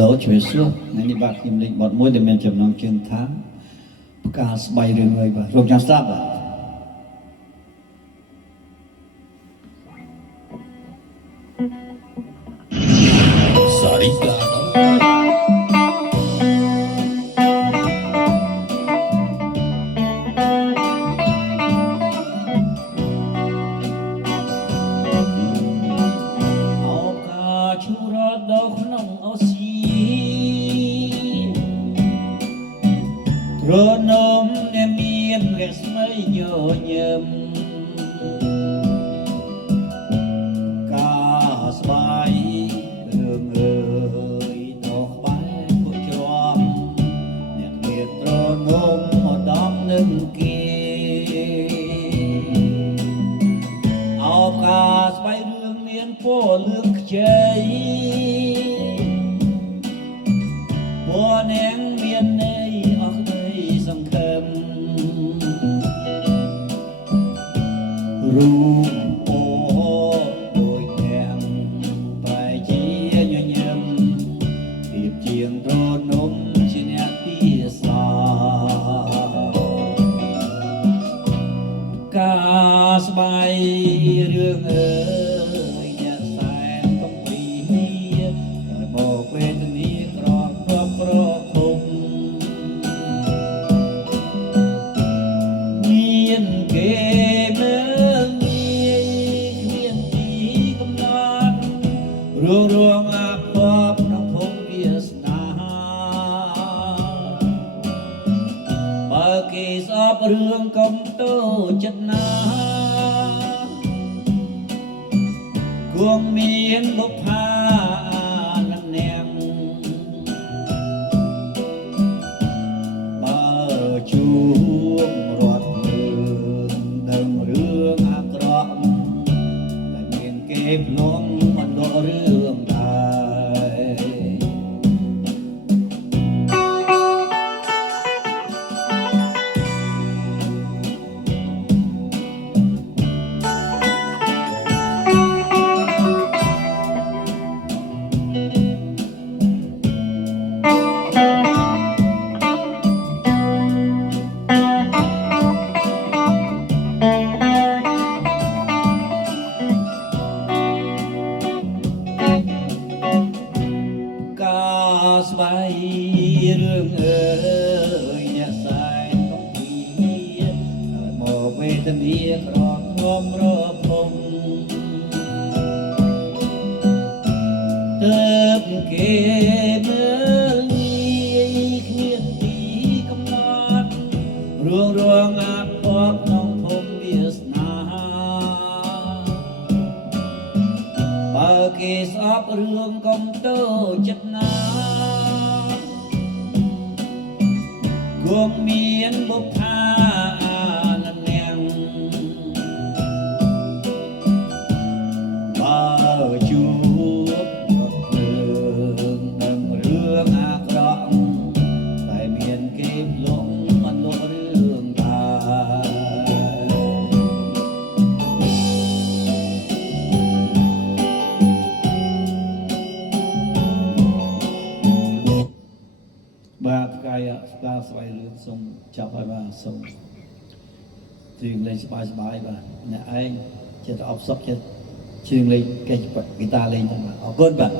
ឡូជំរាបសួរថ្ងៃនេះបាទខ្ញុំលេងបទមួយដែលមានចំណងជើងថាផ្កាស្បៃរឿងអីបាទរកចាំស្ដាប់បាទសារីការនំអ្នកមានរស្មីញញឹមកាស្បាយរឿងអើយដល់ក្បែរពួកជ្រាំអ្នកមានត្រនំឧត្តមនឹងគេអោបកាស្បាយរឿងមានពណ៌លឿងខ្ចីពណ៌នាងមានន័យរូបអូដូចទាំងបែជាញញឹមពីជាងត្រនំជាអ្នកទីសាកាស្បៃរឿងអើយអ្នកសែនកំពីហើយមកវេទនាក្រក្រធំមានគេរួងអាប់បបក្នុងភពវាសនាបើគេស្អប់រឿងកុំតូចចិត្តណាគួងមានបុប្ផានឹងនាងបើជួងរត់លើដឹងរឿងអាក្រក់តែមានគេភ្លងមិនដករឿងស្បៃរឿងអើយអ្នកសែនកំពីមកវេទនាក្រក្រភពទើបគេមើលងាយគ្មានទីកំណត់រងអាប់បបក្នុងភពវាសនាបើគេស្អប់រឿងកុំតូចចិត្តណាគួងមានបុប្ផានឹងនាងបើជួបរត់រឿងដឹងរឿងអាក្រក់តែមានគេភ្លងមិនលក់រឿងបាទផ្កាយស្ដាស្វ័យរឿងសូមចាប់ឲ្យបាទសូមជើងលេងសบายបាទអ្នកឯងចិត្តអបសុខចិត្តជើងលេងកេះហ្គីតាលេងទៅបាទអរគុណបាទ